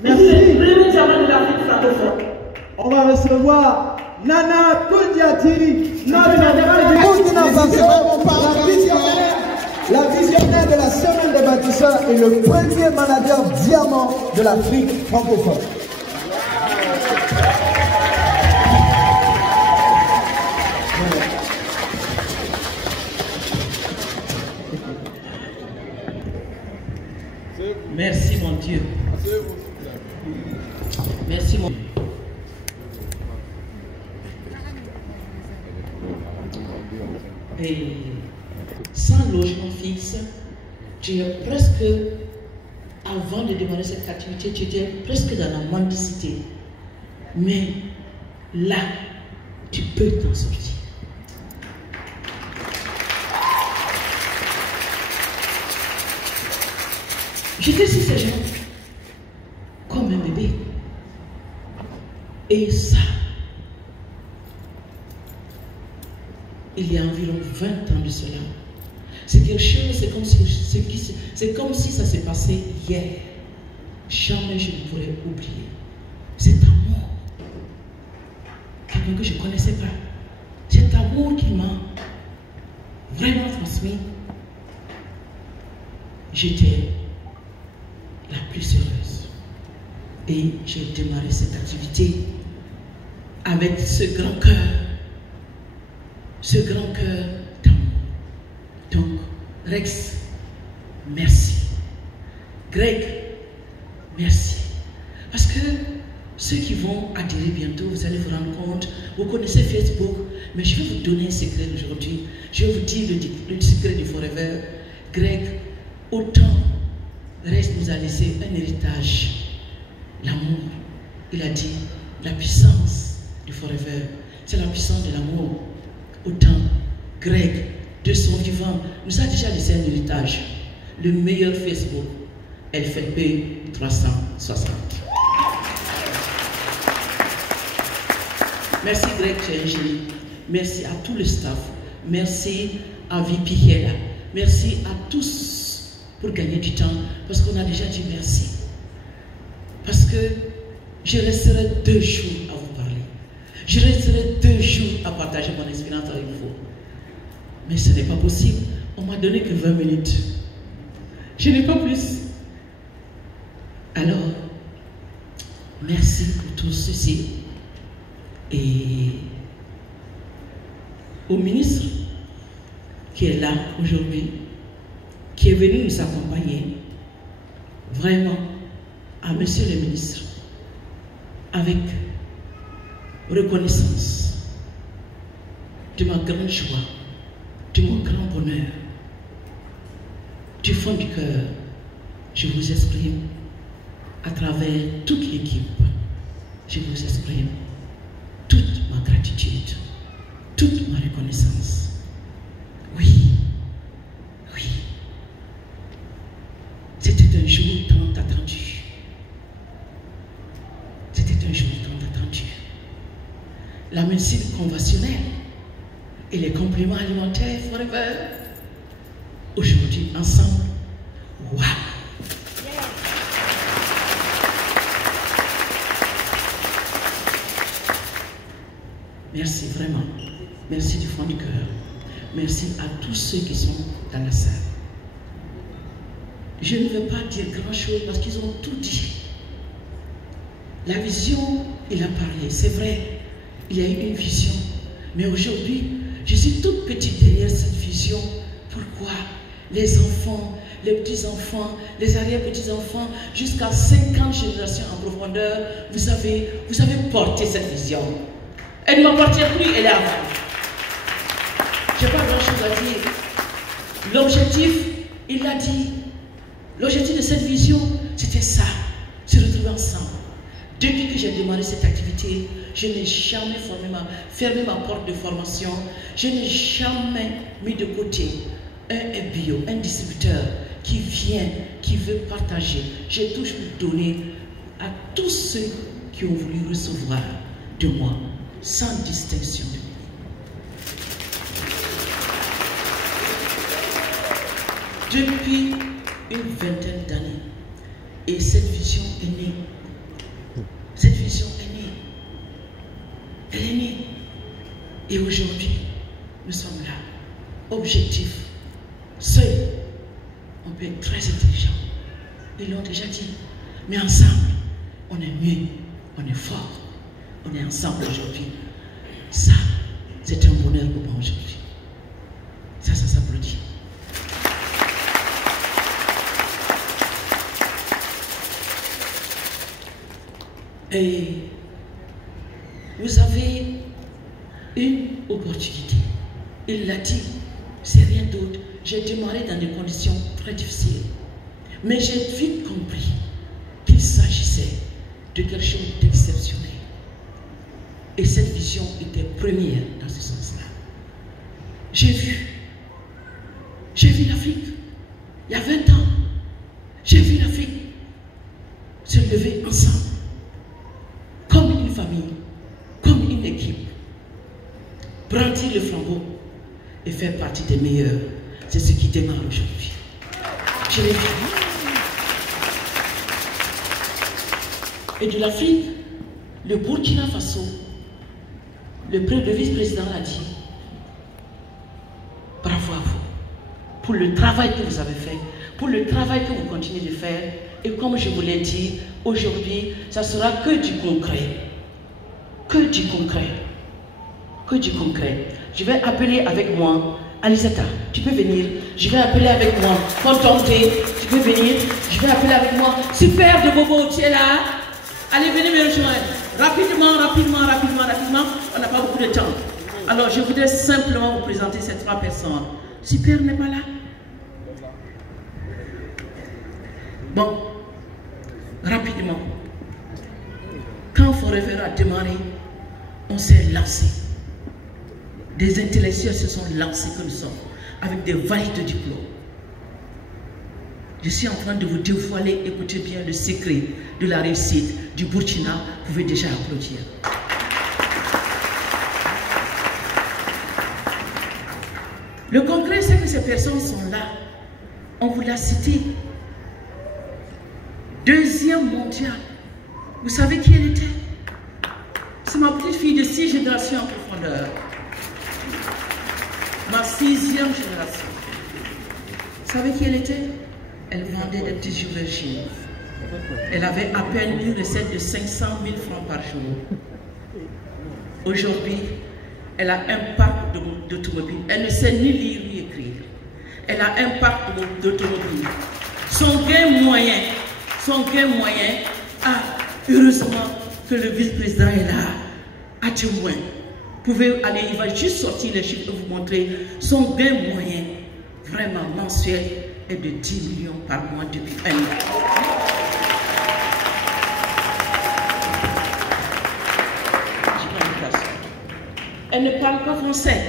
Merci. Premier diamant de l'Afrique francophone. On va recevoir Nana Koudiati, notre générale du Burkina Faso, la visionnaire de la semaine des bâtisseurs et le premier manager diamant de l'Afrique francophone. Merci mon Dieu. Merci mon Dieu. Et sans logement fixe, tu es presque, avant de démarrer cette activité, tu étais presque dans la mendicité. Mais là, tu peux t'en sortir. J'étais sur ces gens comme un bébé. Et ça, il y a environ 20 ans de cela. C'est quelque chose, c'est comme si ça s'est passé hier. Jamais je ne pourrais oublier. Cet amour, quelqu'un que je ne connaissais pas, cet amour qui m'a vraiment transmis, j'étais la plus heureuse. Et j'ai démarré cette activité avec ce grand cœur d'amour. Donc, Rex, merci. Greg, merci. Parce que ceux qui vont adhérer bientôt, vous allez vous rendre compte, vous connaissez Facebook, mais je vais vous donner un secret aujourd'hui. Je vais vous dire le secret du Forever. Greg, autant Rex nous a laissé un héritage, l'amour. Il a dit, la puissance du Forever, c'est la puissance de l'amour. Autant Greg, de son vivant, nous a déjà laissé un héritage. Le meilleur Facebook, LFP 360. Merci Greg, tu es un génie. Merci à tout le staff. Merci à VP qui est là. Merci à tous pour gagner du temps. Parce qu'on a déjà dit merci. Parce que je resterai 2 jours à vous parler. Je resterai 2 jours à partager mon expérience avec vous. Mais ce n'est pas possible. On m'a donné que 20 minutes. Je n'ai pas plus. Alors, merci pour tout ceci. Et au ministre qui est là aujourd'hui, qui est venu nous accompagner, vraiment, à monsieur le ministre, avec reconnaissance de ma grande joie, de mon grand bonheur, du fond du cœur, je vous exprime à travers toute l'équipe, je vous exprime toute ma gratitude, toute ma reconnaissance. Oui, oui, c'était un jour tant attendu. C'était un jour tant attendu. La médecine conventionnelle et les compléments alimentaires forever, aujourd'hui ensemble, waouh! Merci vraiment. Merci du fond du cœur. Merci à tous ceux qui sont dans la salle. Je ne vais pas dire grand-chose parce qu'ils ont tout dit. La vision, il a parlé, c'est vrai. Il y a eu une vision. Mais aujourd'hui, je suis toute petite derrière cette vision. Pourquoi? Les enfants, les petits-enfants, les arrière-petits-enfants, jusqu'à 50 générations en profondeur, vous avez porté cette vision. Elle ne m'appartient plus, elle est à vous. Je n'ai pas grand-chose à dire. L'objectif, il l'a dit. L'objectif de cette vision, c'était ça, se retrouver ensemble. Depuis que j'ai démarré cette activité, je n'ai jamais fermé ma porte de formation. Je n'ai jamais mis de côté un bio, un distributeur qui vient, qui veut partager. J'ai toujours donné à tous ceux qui ont voulu recevoir de moi, sans distinction de vie. Depuis une vingtaine d'années, et cette vision est née objectif. Seul, on peut être très intelligent. Ils l'ont déjà dit. Mais ensemble, on est mieux, on est fort. On est ensemble aujourd'hui. Ça, c'est un bonheur pour moi aujourd'hui. Ça s'applaudit. Et vous avez une opportunité. Il l'a dit, c'est rien d'autre. J'ai démarré dans des conditions très difficiles. Mais j'ai vite compris qu'il s'agissait de quelque chose d'exceptionnel. Et cette vision était première dans ce sens-là. J'ai vu l'Afrique, il y a 20 ans, j'ai vu l'Afrique se lever ensemble, comme une famille, comme une équipe, brandir le flambeau et faire partie des meilleurs. C'est ce qui démarre aujourd'hui. Je l'ai vu. Et de l'Afrique, le Burkina Faso, le vice-président l'a dit, bravo à vous pour le travail que vous avez fait, pour le travail que vous continuez de faire. Et comme je vous l'ai dit, aujourd'hui, ça sera que du concret. Que du concret. Que du concret. Je vais appeler avec moi Alisata, tu peux venir. Je vais appeler avec moi Contenté, tu peux venir. Je vais appeler avec moi Super de Bobo, tu es là. Allez, venez me rejoindre. Rapidement. On n'a pas beaucoup de temps. Alors, je voudrais simplement vous présenter ces 3 personnes. Super n'est pas là. Bon, rapidement. Quand Forever a démarré, on s'est lancé. Des intellectuels se sont lancés que nous sommes, avec des valides de diplômes. Je suis en train de vous dévoiler, écoutez bien, le secret de la réussite du Burkina. Vous pouvez déjà applaudir. Le concret, c'est que ces personnes sont là. On vous l'a cité. 2e mondial. Vous savez qui elle était? C'est ma petite fille de 6 générations en profondeur. Ma 6e génération. Vous savez qui elle était? Elle vendait des petits aubergines. Elle avait à peine une recette de 500 000 francs par jour. Aujourd'hui, elle a un parc d'automobile. Elle ne sait ni lire ni écrire. Elle a un parc d'automobile. Son gain moyen, heureusement que le vice-président est là, à témoin. Vous pouvez aller, il va juste sortir les chiffres et vous montrer. Son gain moyen, vraiment mensuel, est de 10 millions par mois depuis 1 an. Elle ne parle pas français.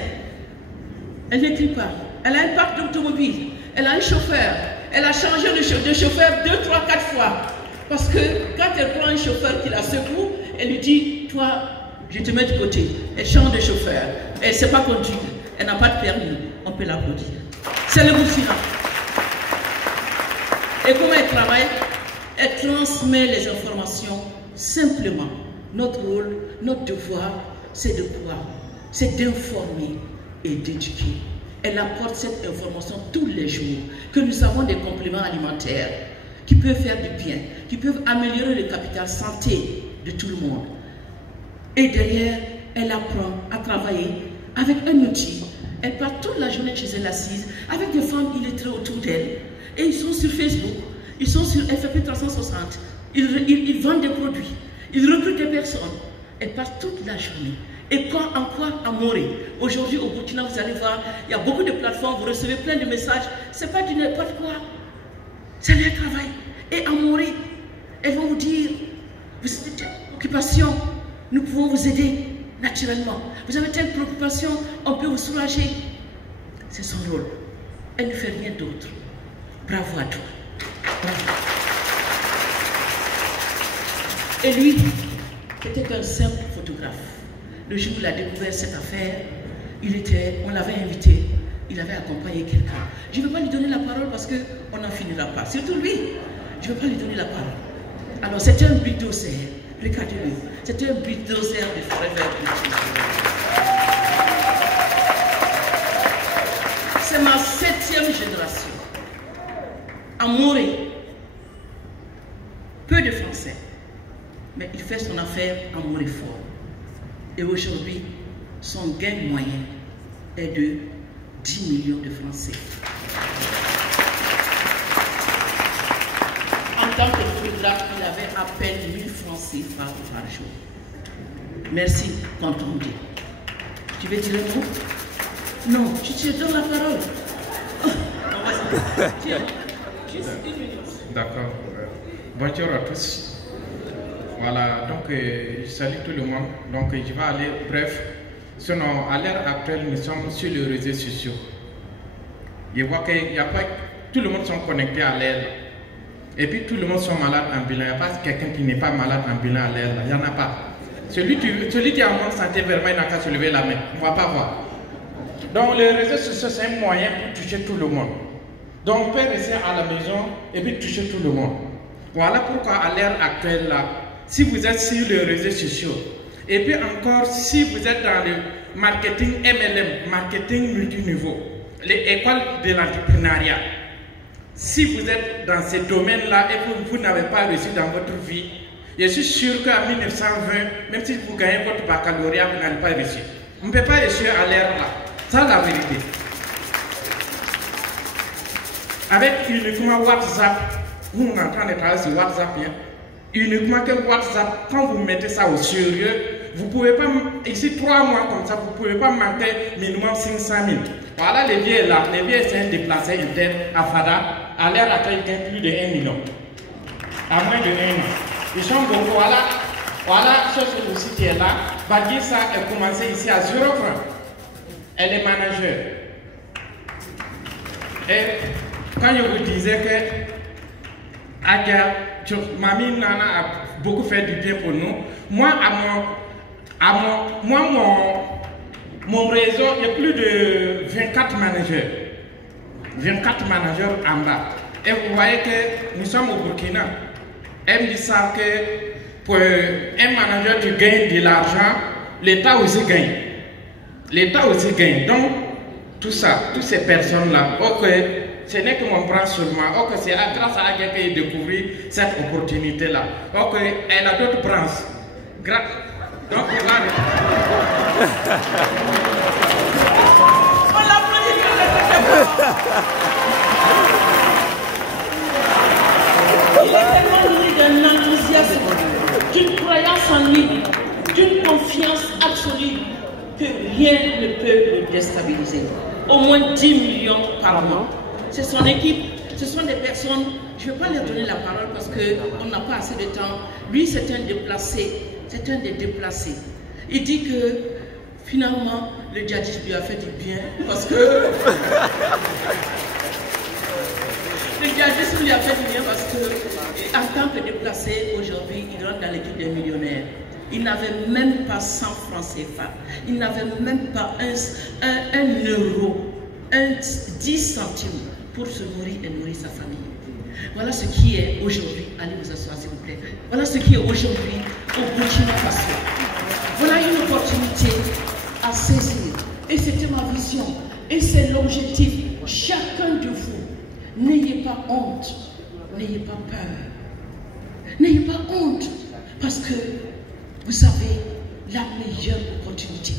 Elle n'écrit pas. Elle a un parc d'automobile. Elle a un chauffeur. Elle a changé de chauffeur 2, 3, 4 fois. Parce que quand elle prend un chauffeur qui la secoue, elle lui dit, toi, je te mets de côté. Elle change de chauffeur. Elle ne sait pas conduire. Elle n'a pas de permis. On peut l'applaudir. C'est le Burkina. Et comment elle travaille? Elle transmet les informations simplement. Notre rôle, notre devoir, c'est de pouvoir, c'est d'informer et d'éduquer. Elle apporte cette information tous les jours, que nous avons des compléments alimentaires qui peuvent faire du bien, qui peuvent améliorer le capital santé de tout le monde. Et derrière, elle apprend à travailler avec un outil. Elle passe toute la journée chez elle assise, avec des femmes illettrées autour d'elle. Et ils sont sur Facebook, ils sont sur FFP 360, ils vendent des produits, ils recrutent des personnes. Elle passe toute la journée. Et quand encore à Morée, aujourd'hui au Burkina, vous allez voir, il y a beaucoup de plateformes, vous recevez plein de messages, c'est pas du n'importe quoi, c'est leur travail. Et à Morée, elles vont vous dire, vous avez telle occupation, nous pouvons vous aider naturellement. Vous avez telle préoccupation, on peut vous soulager. C'est son rôle. Elle ne fait rien d'autre. Bravo à toi. Bravo. Et lui, c'était un simple photographe. Le jour où il a découvert cette affaire, on l'avait invité, il avait accompagné quelqu'un. Je ne vais pas lui donner la parole parce qu'on n'en finira pas. Surtout lui, je ne vais pas lui donner la parole. Alors c'était un bulldozer, regardez-le, c'était un bulldozer de Forever. C'est à Morée. Peu de Français. Mais il fait son affaire à Moréfort. Et aujourd'hui, son gain moyen est de 10 millions de francs CFA. En tant que photographe, il avait à peine 1000 francs CFA par jour. Merci, Contonde. Tu veux dire un mot? Non, tu te donnes la parole. D'accord. Bonjour à tous. Voilà, donc je salue tout le monde. Donc je vais aller bref. Sinon, à l'heure actuelle, nous sommes sur les réseaux sociaux. Je vois qu'il n'y a pas... Tout le monde sont connectés à l'air. Et puis tout le monde sont malades ambulants. Il n'y a pas quelqu'un qui n'est pas malade ambulant à l'air. Il n'y en a pas. Celui qui est en bonne santé, vraiment, il n'a qu'à se lever la main. On ne va pas voir. Donc les réseaux sociaux, c'est un moyen pour toucher tout le monde. Donc on peut rester à la maison et puis toucher tout le monde. Voilà pourquoi à l'heure actuelle, là, si vous êtes sur les réseaux sociaux, et puis encore, si vous êtes dans le marketing MLM, marketing multiniveau, les écoles de l'entrepreneuriat, si vous êtes dans ces domaines-là et que vous n'avez pas réussi dans votre vie, je suis sûr qu'en 1920, même si vous gagnez votre baccalauréat, vous n'allez pas réussir. On ne peut pas réussir à l'ère là. C'est la vérité. Avec uniquement WhatsApp, nous on est en train de travailler sur WhatsApp, hein. Uniquement que WhatsApp, quand vous mettez ça au sérieux, vous ne pouvez pas, ici 3 mois comme ça, vous ne pouvez pas manquer minimum 500 000. Voilà les vieux là, les vieux c'est un déplacé interne à Fada, à l'heure actuelle il gagne plus de 1 million. À moins de 1 an. Ils sont beaucoup, voilà ce aussi qui est là. Bagissa a commencé ici à 0 francs. Elle est manager. Et quand je vous disais que Adia, Mamie Nana a beaucoup fait du bien pour nous, moi, mon réseau, il y a plus de 24 managers. 24 managers en bas. Et vous voyez que nous sommes au Burkina. Et ils savent que pour un manager, tu gagnes de l'argent, l'État aussi gagne. L'État aussi gagne. Donc, tout ça, toutes ces personnes-là, ok, ce n'est que mon bras seulement. Ok, c'est grâce à elle que j'ai découvert cette opportunité-là. Ok, elle a d'autres branches. Donc, voilà. On l'applaudit. Il est tellement nourri d'un enthousiasme, d'une croyance en lui, d'une confiance absolue que rien ne peut le déstabiliser. Au moins 10 millions par mois. C'est son équipe, ce sont des personnes, je ne vais pas leur donner la parole parce qu'on n'a pas assez de temps. Lui, c'est un déplacé, c'est un des déplacés. Il dit que finalement, le djihadisme lui a fait du bien parce que... Le djihadisme lui a fait du bien parce que, en tant que déplacé, aujourd'hui, il rentre dans l'équipe des millionnaires. Il n'avait même pas 100 francs CFA. Il n'avait même pas un euro, 10 centimes pour se nourrir et nourrir sa famille. Voilà ce qui est aujourd'hui. Allez vous asseoir s'il vous plaît. Voilà ce qui est aujourd'hui au Burkina Faso. Voilà une opportunité à saisir. Et c'était ma vision. Et c'est l'objectif. Chacun de vous, n'ayez pas honte. N'ayez pas peur. N'ayez pas honte. Parce que vous avez la meilleure opportunité.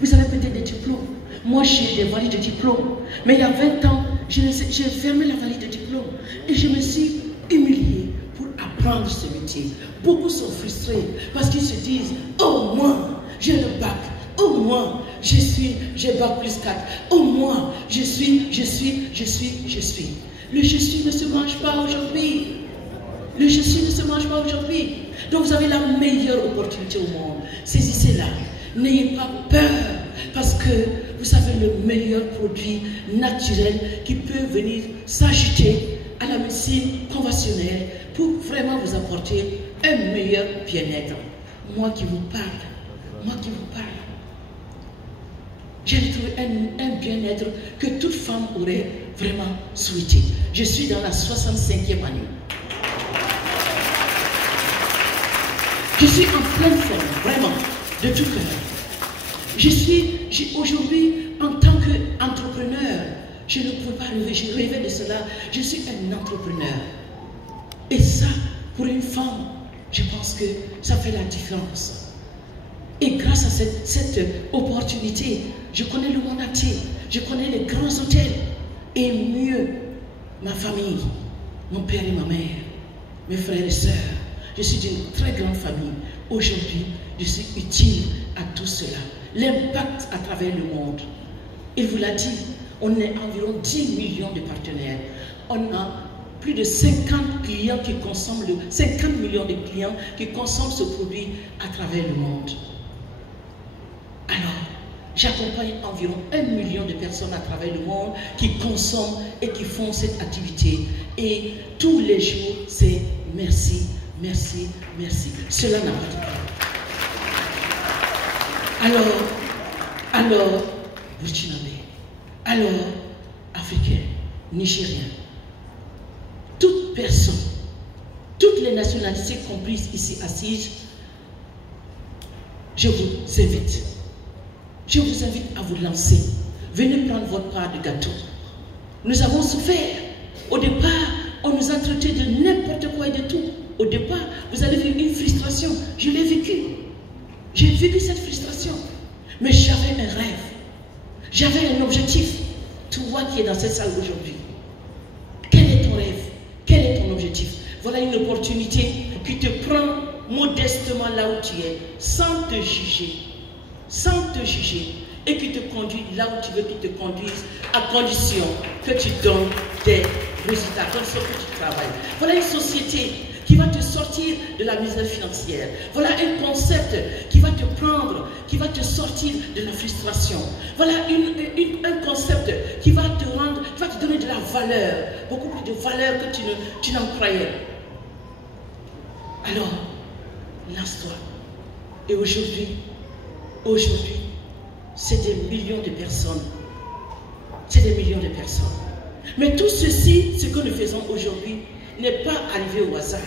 Vous avez peut-être des diplômes. Moi, j'ai des valides de diplômes. Mais il y a 20 ans, j'ai fermé la valide de diplôme. Et je me suis humiliée pour apprendre ce métier. Beaucoup sont frustrés parce qu'ils se disent, au moins, j'ai le bac. Au moins, j'ai bac plus 4. Au moins, je suis. Le je suis ne se mange pas aujourd'hui. Le je suis ne se mange pas aujourd'hui. Donc vous avez la meilleure opportunité au monde. Saisissez-la. N'ayez pas peur parce que vous avez le meilleur produit naturel qui peut venir s'ajouter à la médecine conventionnelle pour vraiment vous apporter un meilleur bien-être. Moi qui vous parle, j'ai trouvé un bien-être que toute femme aurait vraiment souhaité. Je suis dans la 65e année. Je suis en pleine forme, vraiment, de tout cœur. Aujourd'hui, en tant qu'entrepreneur, Je ne pouvais pas rêver, je rêvais de cela. Je suis un entrepreneur. Et ça, pour une femme, je pense que ça fait la différence. Et grâce à cette opportunité, je connais le monde entier, je connais les grands hôtels, et mieux, ma famille, mon père et ma mère, mes frères et sœurs. Je suis d'une très grande famille. Aujourd'hui, je suis utile à tout cela. L'impact à travers le monde. Il vous l'a dit, on est environ 10 millions de partenaires. On a plus de 50 clients qui consomment 50 millions de clients qui consomment ce produit à travers le monde. Alors, j'accompagne environ 1 million de personnes à travers le monde qui consomment et qui font cette activité. Et tous les jours, c'est merci, merci, merci. Cela n'a pas de prix. Alors, Burkinabé, alors, Africain, Nigérien, toute personne, toutes les nationalités comprises ici assises, je vous invite. Je vous invite à vous lancer. Venez prendre votre part de gâteau. Nous avons souffert. Au départ, on nous a traités de n'importe quoi et de tout. Au départ, vous avez vu une frustration. Je l'ai vécu. J'ai vécu cette frustration. Mais j'avais un rêve. J'avais un objectif. Toi qui es dans cette salle aujourd'hui, quel est ton rêve? Quel est ton objectif? Voilà une opportunité qui te prend modestement là où tu es, sans te juger. Sans te juger, et qui te conduit là où tu veux qu'il te conduise, à condition que tu donnes des résultats, à condition que tu travailles. Voilà une société qui va te sortir de la misère financière. Voilà un concept qui va te prendre, qui va te sortir de la frustration. Voilà un concept qui va te rendre, qui va te donner de la valeur, beaucoup plus de valeur que tu n'en croyais. Alors, lance-toi. Et aujourd'hui, c'est des millions de personnes. C'est des millions de personnes. Mais tout ceci, ce que nous faisons aujourd'hui, n'est pas arrivé au hasard.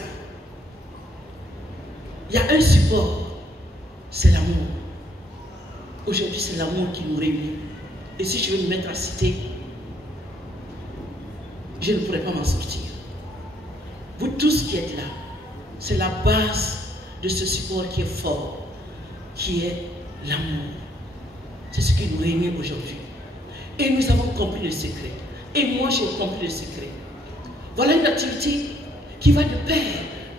Il y a un support, c'est l'amour. Aujourd'hui, c'est l'amour qui nous réunit. Et si je veux me mettre à citer, je ne pourrais pas m'en sortir. Vous tous qui êtes là, c'est la base de ce support qui est fort, qui est l'amour. C'est ce qui nous réunit aujourd'hui. Et nous avons compris le secret. Et moi, j'ai compris le secret. Voilà une activité qui va de pair,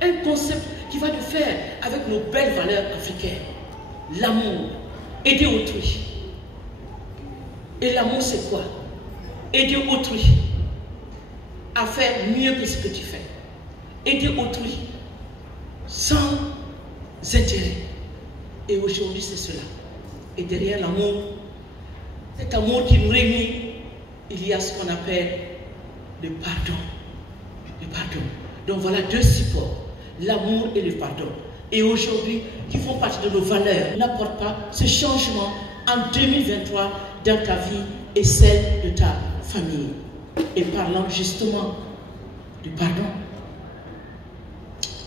un concept qui va de faire avec nos belles valeurs africaines. L'amour, aider autrui. Et l'amour, c'est quoi? Aider autrui à faire mieux que ce que tu fais. Aider autrui sans intérêt. Et aujourd'hui, c'est cela. Et derrière l'amour, cet amour qui nous réunit, il y a ce qu'on appelle le pardon. Le pardon. Donc voilà deux supports, l'amour et le pardon. Et aujourd'hui, qui font partie de nos valeurs, n'apportent pas ce changement en 2023 dans ta vie et celle de ta famille. Et parlant justement du pardon,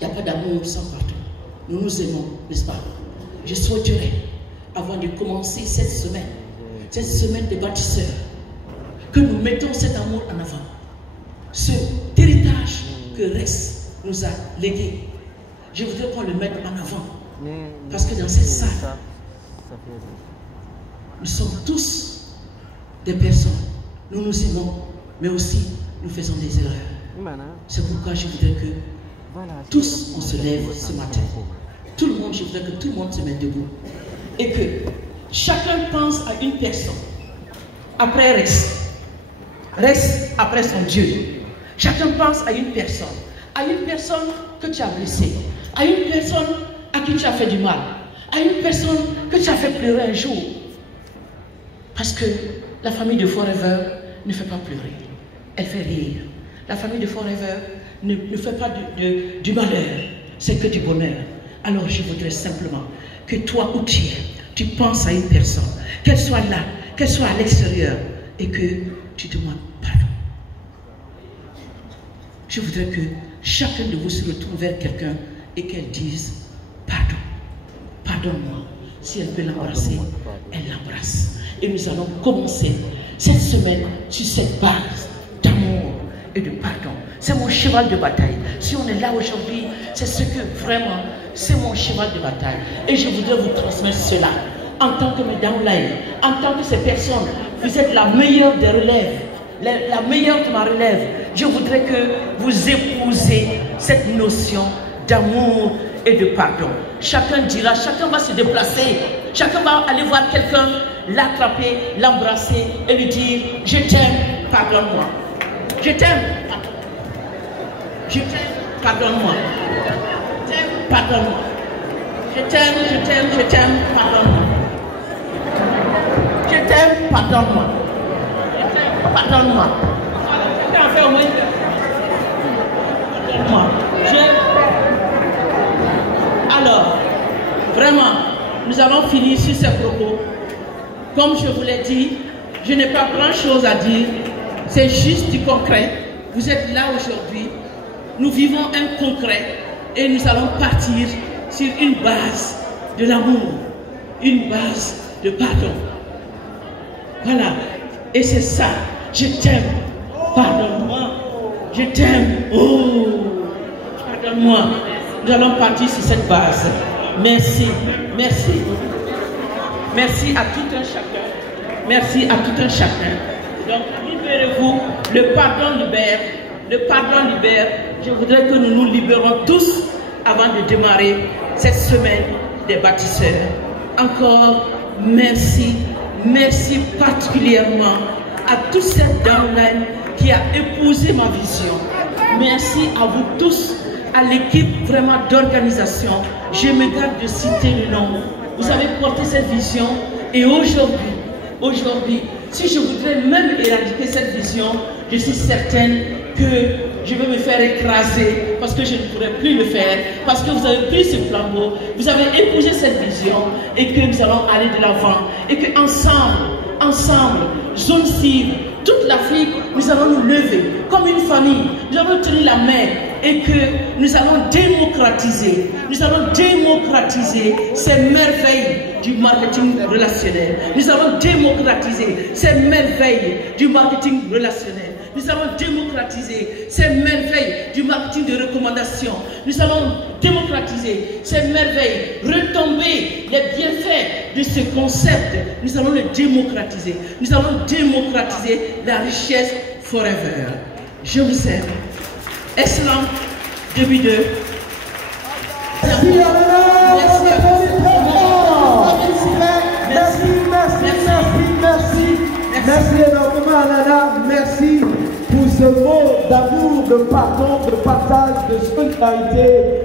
il n'y a pas d'amour sans pardon. Nous nous aimons, n'est-ce pas? Je souhaiterais, avant de commencer cette semaine des bâtisseurs, que nous mettons cet amour en avant. Cet héritage que Rex nous a légué, je voudrais qu'on le mette en avant. Parce que dans cette salle, nous sommes tous des personnes. Nous nous aimons, mais aussi nous faisons des erreurs. C'est pourquoi je voudrais que tous on se lève ce matin. Tout le monde, je voudrais que tout le monde se mette debout. Et que chacun pense à une personne. Après Rex. Rex après son Dieu. Chacun pense à une personne. À une personne que tu as blessée. À une personne à qui tu as fait du mal. À une personne que tu as fait pleurer un jour. Parce que la famille de Forever ne fait pas pleurer. Elle fait rire. La famille de Forever ne fait pas du malheur. C'est que du bonheur. Alors je voudrais simplement que toi où tu es, tu penses à une personne, qu'elle soit là, qu'elle soit à l'extérieur, et que tu demandes pardon. Je voudrais que chacun de vous se retourne vers quelqu'un et qu'elle dise pardon. Pardonne-moi. Si elle peut l'embrasser, elle l'embrasse. Et nous allons commencer cette semaine sur cette base d'amour et de pardon. C'est mon cheval de bataille. Si on est là aujourd'hui, c'est ce que vraiment, c'est mon cheval de bataille. Et je voudrais vous transmettre cela. En tant que downline, en tant que ces personnes, vous êtes la meilleure des relèves, la meilleure de ma relève. Je voudrais que vous épousez cette notion d'amour et de pardon. Chacun dira, chacun va se déplacer, chacun va aller voir quelqu'un, l'attraper, l'embrasser et lui dire, je t'aime, pardonne-moi. Je t'aime, je t'aime, pardonne-moi. Je t'aime, pardonne-moi. Je t'aime, je t'aime, je t'aime, pardonne-moi. Je t'aime, pardonne-moi. Je t'aime, pardonne-moi. Quelqu'un a fait au moins pardonne-moi. Alors, vraiment, nous allons finir sur ces propos. Comme je vous l'ai dit, je n'ai pas grand-chose à dire. C'est juste du concret. Vous êtes là aujourd'hui. Nous vivons un concret et nous allons partir sur une base de l'amour, une base de pardon. Voilà. Et c'est ça. Je t'aime. Pardonne-moi. Je t'aime. Oh. Pardonne-moi. Nous allons partir sur cette base. Merci. Merci. Merci à tout un chacun. Merci à tout un chacun. Donc, libérez-vous. Le pardon libère. Le pardon libère. Je voudrais que nous nous libérons tous avant de démarrer cette semaine des bâtisseurs. Encore, merci. Merci particulièrement à toute cette downline qui a épousé ma vision. Merci à vous tous, à l'équipe vraiment d'organisation. Je me garde de citer le nom. Vous avez porté cette vision et aujourd'hui, si je voudrais même éradiquer cette vision, je suis certaine que je vais me faire écraser parce que je ne pourrai plus le faire, parce que vous avez pris ce flambeau, vous avez épousé cette vision et que nous allons aller de l'avant et que ensemble, zone cible, toute l'Afrique, nous allons nous lever comme une famille, nous allons tenir la main et que nous allons démocratiser ces merveilles du marketing relationnel. Nous allons démocratiser ces merveilles du marketing relationnel. Nous allons démocratiser ces merveilles du marketing de recommandation. Nous allons démocratiser ces merveilles, retomber les bienfaits de ce concept. Nous allons le démocratiser. Nous allons démocratiser la richesse forever. Je vous aime. Excellent 2002. Merci à Merci énormément Nana, merci pour ce mot d'amour, de pardon, de partage, de solidarité.